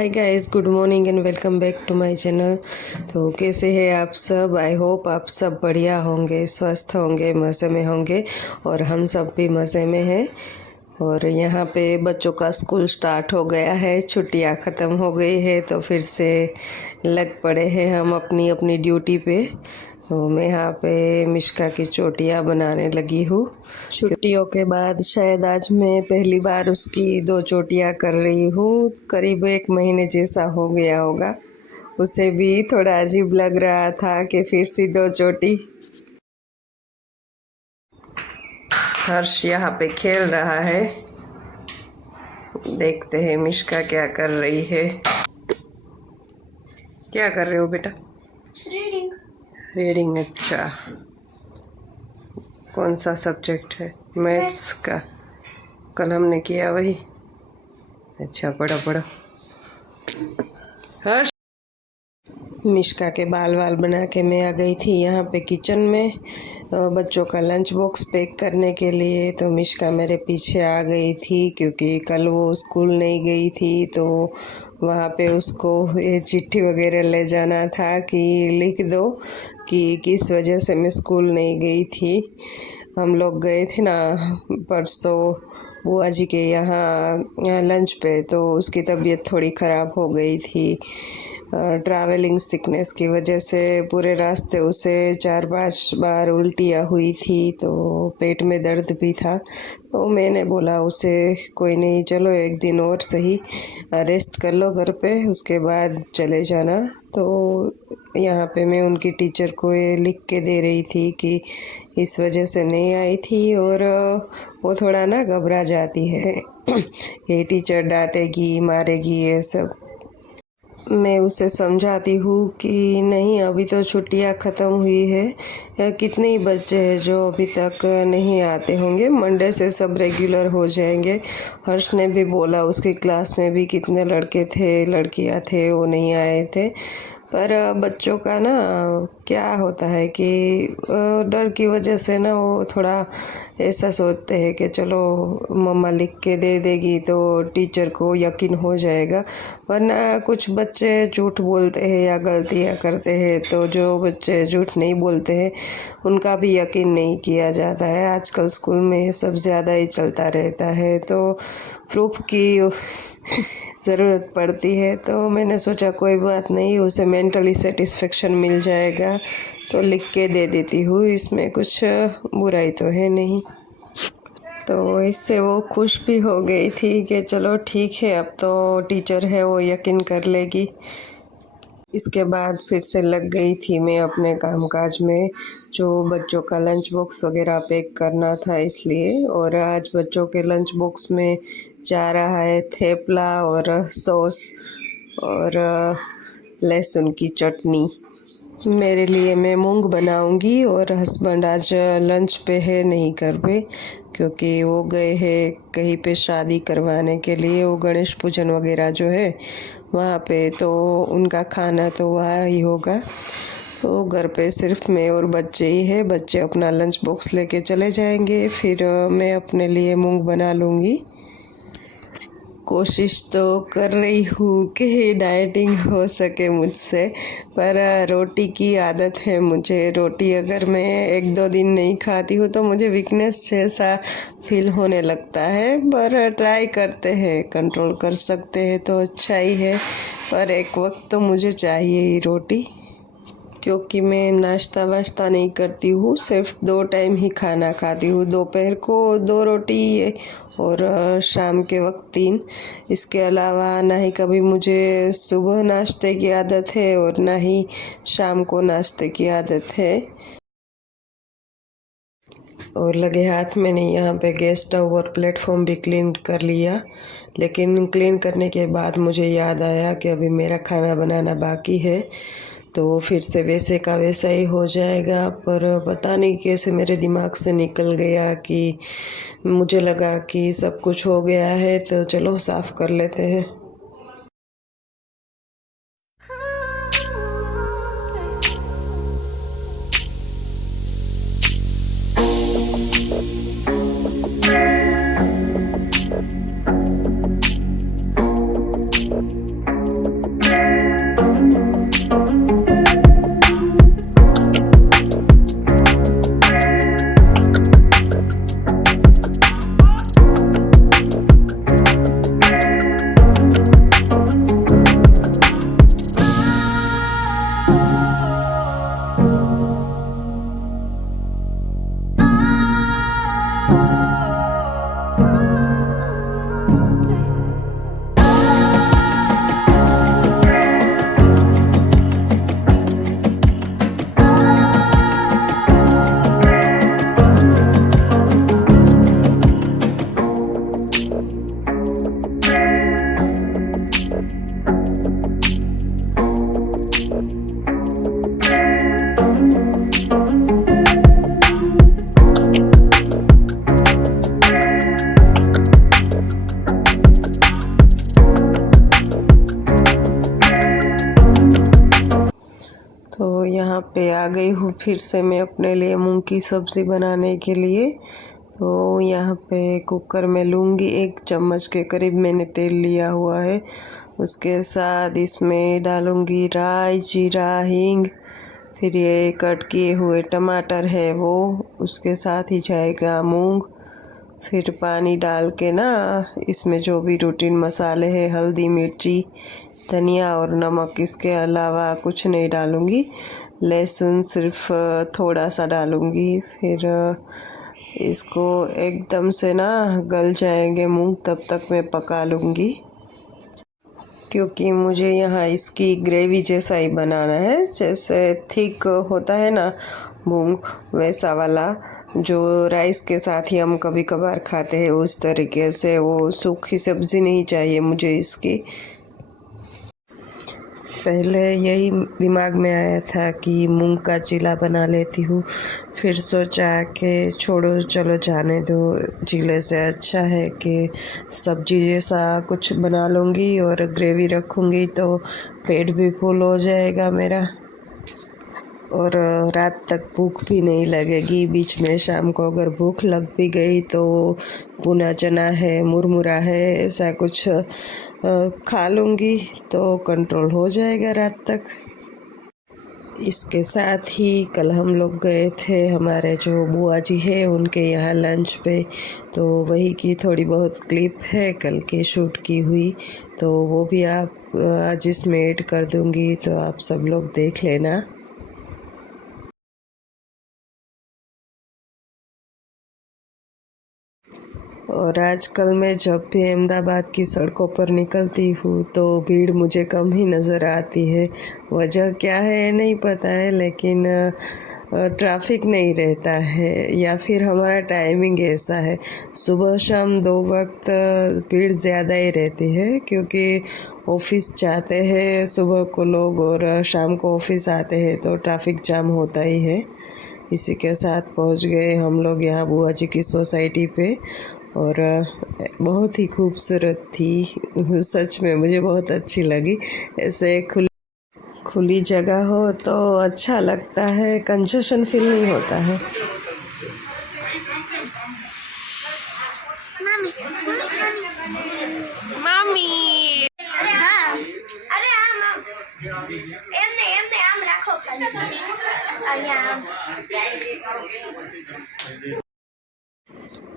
Hi guys, good morning and welcome back to my channel. तो कैसे हैं आप सब? आई होप आप सब बढ़िया होंगे, स्वस्थ होंगे, मज़े में होंगे और हम सब भी मज़े में हैं। और यहाँ पे बच्चों का स्कूल स्टार्ट हो गया है, छुट्टियाँ ख़त्म हो गई है तो फिर से लग पड़े हैं हम अपनी अपनी ड्यूटी पे। तो मैं यहाँ पे मिष्का की चोटियाँ बनाने लगी हूँ। छुट्टियों के बाद शायद आज मैं पहली बार उसकी 2 चोटियाँ कर रही हूँ। करीब 1 महीने जैसा हो गया होगा। उसे भी थोड़ा अजीब लग रहा था कि फिर से 2 चोटी। हर्ष यहाँ पे खेल रहा है। देखते हैं मिष्का क्या कर रही है। क्या कर रहे हो बेटा? रीडिंग। रीडिंग। अच्छा, कौन सा सब्जेक्ट है? मैथ्स का। कल हमने किया वही। अच्छा, पढ़ो पढ़ो। हर्ष, मिष्का के बाल वाल बना के मैं आ गई थी यहाँ पे किचन में बच्चों का लंच बॉक्स पैक करने के लिए। तो मिष्का मेरे पीछे आ गई थी क्योंकि कल वो स्कूल नहीं गई थी, तो वहाँ पे उसको ये चिट्ठी वगैरह ले जाना था कि लिख दो कि किस वजह से मैं स्कूल नहीं गई थी। हम लोग गए थे ना परसों बुआ जी के यहाँ लंच पे, तो उसकी तबीयत थोड़ी ख़राब हो गई थी। ट्रैवलिंग सिकनेस की वजह से पूरे रास्ते उसे 4-5 बार उल्टियाँ हुई थी, तो पेट में दर्द भी था। तो मैंने बोला उसे, कोई नहीं, चलो एक दिन और सही रेस्ट कर लो घर पे, उसके बाद चले जाना। तो यहाँ पे मैं उनकी टीचर को ये लिख के दे रही थी कि इस वजह से नहीं आई थी। और वो थोड़ा ना घबरा जाती है ये टीचर डांटेगी, मारेगी, ये सब। मैं उसे समझाती हूँ कि नहीं, अभी तो छुट्टियाँ ख़त्म हुई है। कितने ही बच्चे हैं जो अभी तक नहीं आते होंगे, मंडे से सब रेगुलर हो जाएंगे। हर्ष ने भी बोला उसकी क्लास में भी कितने लड़के थे, लड़कियाँ थे, वो नहीं आए थे। पर बच्चों का ना क्या होता है कि डर की वजह से ना वो थोड़ा ऐसा सोचते हैं कि चलो मम्मा लिख के दे देगी तो टीचर को यकीन हो जाएगा। वरना कुछ बच्चे झूठ बोलते हैं या गलतियाँ करते हैं, तो जो बच्चे झूठ नहीं बोलते हैं उनका भी यकीन नहीं किया जाता है। आजकल स्कूल में ये सब ज़्यादा ही चलता रहता है, तो प्रूफ की ज़रूरत पड़ती है। तो मैंने सोचा कोई बात नहीं, उसे मेंटली सेटिस्फेक्शन मिल जाएगा तो लिख के दे देती हूँ, इसमें कुछ बुराई तो है नहीं। तो इससे वो खुश भी हो गई थी कि चलो ठीक है, अब तो टीचर है, वो यकीन कर लेगी। इसके बाद फिर से लग गई थी मैं अपने कामकाज में, जो बच्चों का लंच बॉक्स वगैरह पैक करना था इसलिए। और आज बच्चों के लंच बॉक्स में जा रहा है थेपला और सॉस और लहसुन की चटनी। मेरे लिए मैं मूंग बनाऊंगी और हस्बैंड आज लंच पे है, नहीं घर पे, क्योंकि वो गए हैं कहीं पे शादी करवाने के लिए, वो गणेश पूजन वगैरह जो है वहाँ पे, तो उनका खाना तो वहाँ ही होगा। तो घर पे सिर्फ मैं और बच्चे ही है। बच्चे अपना लंच बॉक्स लेके चले जाएंगे, फिर मैं अपने लिए मूंग बना लूँगी। कोशिश तो कर रही हूँ कि डाइटिंग हो सके मुझसे, पर रोटी की आदत है मुझे। रोटी अगर मैं 1-2 दिन नहीं खाती हूँ तो मुझे वीकनेस जैसा फील होने लगता है। पर ट्राई करते हैं, कंट्रोल कर सकते हैं तो अच्छा ही है, पर एक वक्त तो मुझे चाहिए ही रोटी, क्योंकि मैं नाश्ता वाश्ता नहीं करती हूँ, सिर्फ 2 टाइम ही खाना खाती हूँ। दोपहर को 2 रोटी और शाम के वक्त 3। इसके अलावा ना ही कभी मुझे सुबह नाश्ते की आदत है और ना ही शाम को नाश्ते की आदत है। और लगे हाथ मैंने यहाँ पे गैस स्टव और प्लेटफॉर्म भी क्लीन कर लिया, लेकिन क्लीन करने के बाद मुझे याद आया कि अभी मेरा खाना बनाना बाकी है, तो फिर से वैसे का वैसा ही हो जाएगा। पर पता नहीं कैसे मेरे दिमाग से निकल गया कि मुझे लगा कि सब कुछ हो गया है तो चलो साफ़ कर लेते हैं। पे आ गई हूँ फिर से मैं अपने लिए मूंग की सब्ज़ी बनाने के लिए। तो यहाँ पे कुकर में लूँगी, 1 चम्मच के करीब मैंने तेल लिया हुआ है। उसके साथ इसमें डालूँगी राई, जीरा, हींग, फिर ये कट किए हुए टमाटर है वो, उसके साथ ही जाएगा मूंग। फिर पानी डाल के ना इसमें जो भी रूटीन मसाले हैं, हल्दी, मिर्ची, धनिया और नमक, इसके अलावा कुछ नहीं डालूँगी। लहसुन सिर्फ थोड़ा सा डालूँगी। फिर इसको एकदम से ना गल जाएंगे मूंग, तब तक मैं पका लूँगी, क्योंकि मुझे यहाँ इसकी ग्रेवी जैसा ही बनाना है। जैसे थिक होता है ना मूंग, वैसा वाला जो राइस के साथ ही हम कभी कभार खाते हैं, उस तरीके से। वो सूखी सब्ज़ी नहीं चाहिए मुझे इसकी। पहले यही दिमाग में आया था कि मूंग का चीला बना लेती हूँ, फिर सोचा कि छोड़ो, चलो जाने दो, चीले से अच्छा है कि सब्जी जैसा कुछ बना लूँगी और ग्रेवी रखूँगी तो पेट भी फुल हो जाएगा मेरा और रात तक भूख भी नहीं लगेगी। बीच में शाम को अगर भूख लग भी गई तो भुना चना है, मुरमुरा है, ऐसा कुछ खा लूँगी तो कंट्रोल हो जाएगा रात तक। इसके साथ ही कल हम लोग गए थे हमारे जो बुआ जी है उनके यहाँ लंच पे, तो वही की थोड़ी बहुत क्लिप है कल की शूट की हुई, तो वो भी आप आज इसमें ऐड कर दूँगी, तो आप सब लोग देख लेना। और आजकल मैं जब भी अहमदाबाद की सड़कों पर निकलती हूँ तो भीड़ मुझे कम ही नज़र आती है। वजह क्या है नहीं पता है, लेकिन ट्रैफिक नहीं रहता है या फिर हमारा टाइमिंग ऐसा है। सुबह शाम 2 वक्त भीड़ ज़्यादा ही रहती है, क्योंकि ऑफिस जाते हैं सुबह को लोग और शाम को ऑफिस आते हैं, तो ट्रैफिक जाम होता ही है। इसी के साथ पहुंच गए हम लोग यहाँ बुआ जी की सोसाइटी पे, और बहुत ही खूबसूरत थी। सच में मुझे बहुत अच्छी लगी। ऐसे खुली जगह हो तो अच्छा लगता है, कंजेशन फील नहीं होता है। मामी हाँ, अरे आम एमने आम राखो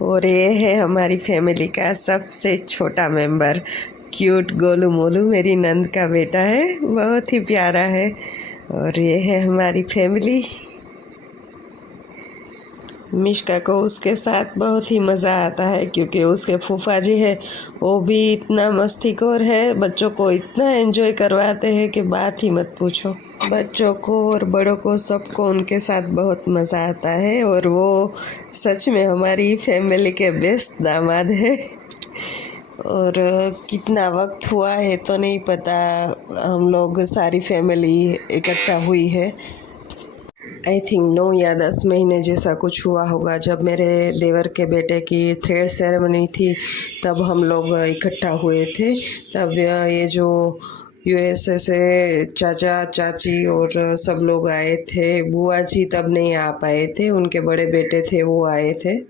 और ये है हमारी फैमिली का सबसे छोटा मेंबर, क्यूट गोलू मोलू, मेरी नंद का बेटा है, बहुत ही प्यारा है। और ये है हमारी फैमिली। मिश्का को उसके साथ बहुत ही मज़ा आता है, क्योंकि उसके फूफा जी है वो भी इतना मस्तीखोर है, बच्चों को इतना एंजॉय करवाते हैं कि बात ही मत पूछो। बच्चों को और बड़ों को सबको उनके साथ बहुत मज़ा आता है, और वो सच में हमारी फैमिली के बेस्ट दामाद है। और कितना वक्त हुआ है तो नहीं पता, हम लोग सारी फैमिली इकट्ठा हुई है। आई थिंक 9 या 10 महीने जैसा कुछ हुआ होगा, जब मेरे देवर के बेटे की थ्रेड सेरेमनी थी, तब हम लोग इकट्ठा हुए थे। तब ये जो यूएसए से चाचा चाची और सब लोग आए थे। बुआ जी तब नहीं आ पाए थे, उनके बड़े बेटे थे वो आए थे।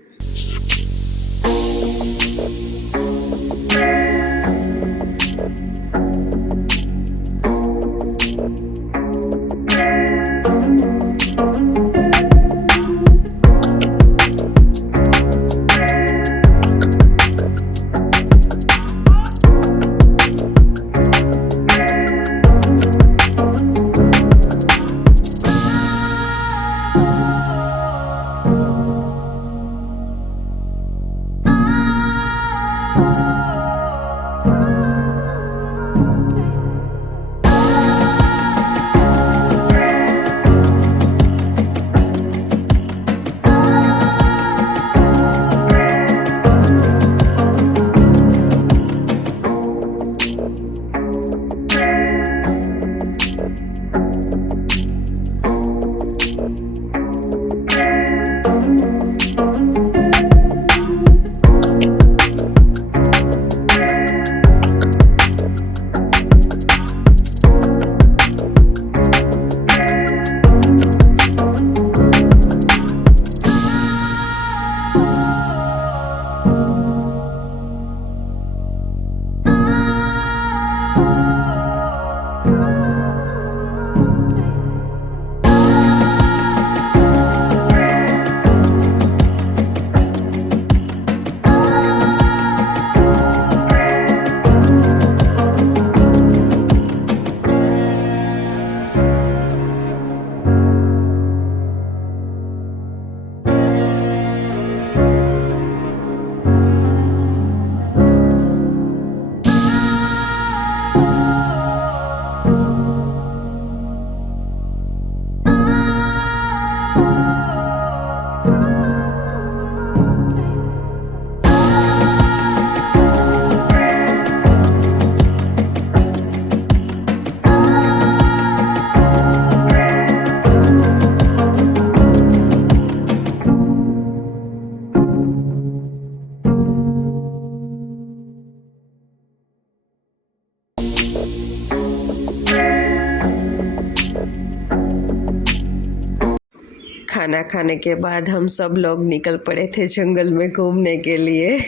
खाना खाने के बाद हम सब लोग निकल पड़े थे जंगल में घूमने के लिए।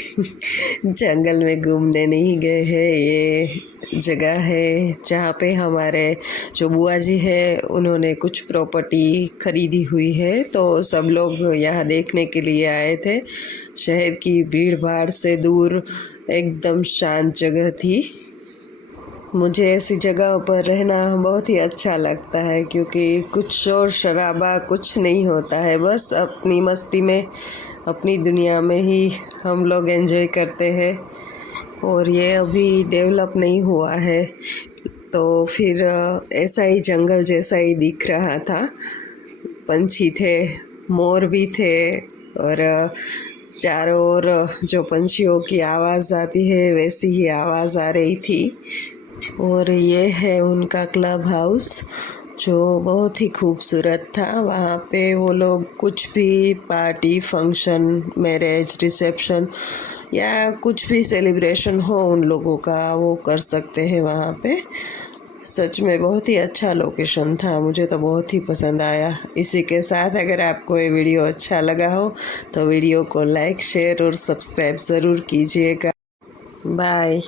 जंगल में घूमने नहीं गए हैं, ये जगह है जहाँ पे हमारे जो बुआ जी है उन्होंने कुछ प्रॉपर्टी खरीदी हुई है, तो सब लोग यहाँ देखने के लिए आए थे। शहर की भीड़ भाड़ से दूर एकदम शांत जगह थी। मुझे ऐसी जगह पर रहना बहुत ही अच्छा लगता है क्योंकि कुछ शोर शराबा कुछ नहीं होता है, बस अपनी मस्ती में अपनी दुनिया में ही हम लोग एंजॉय करते हैं। और ये अभी डेवलप नहीं हुआ है, तो फिर ऐसा ही जंगल जैसा ही दिख रहा था। पंछी थे, मोर भी थे और चारों ओर जो पंछियों की आवाज़ आती है वैसी ही आवाज़ आ रही थी। और ये है उनका क्लब हाउस जो बहुत ही खूबसूरत था। वहाँ पे वो लोग कुछ भी पार्टी, फंक्शन, मैरिज, रिसेप्शन या कुछ भी सेलिब्रेशन हो उन लोगों का, वो कर सकते हैं वहाँ पे। सच में बहुत ही अच्छा लोकेशन था, मुझे तो बहुत ही पसंद आया। इसी के साथ अगर आपको ये वीडियो अच्छा लगा हो तो वीडियो को लाइक, शेयर और सब्सक्राइब ज़रूर कीजिएगा। बाय।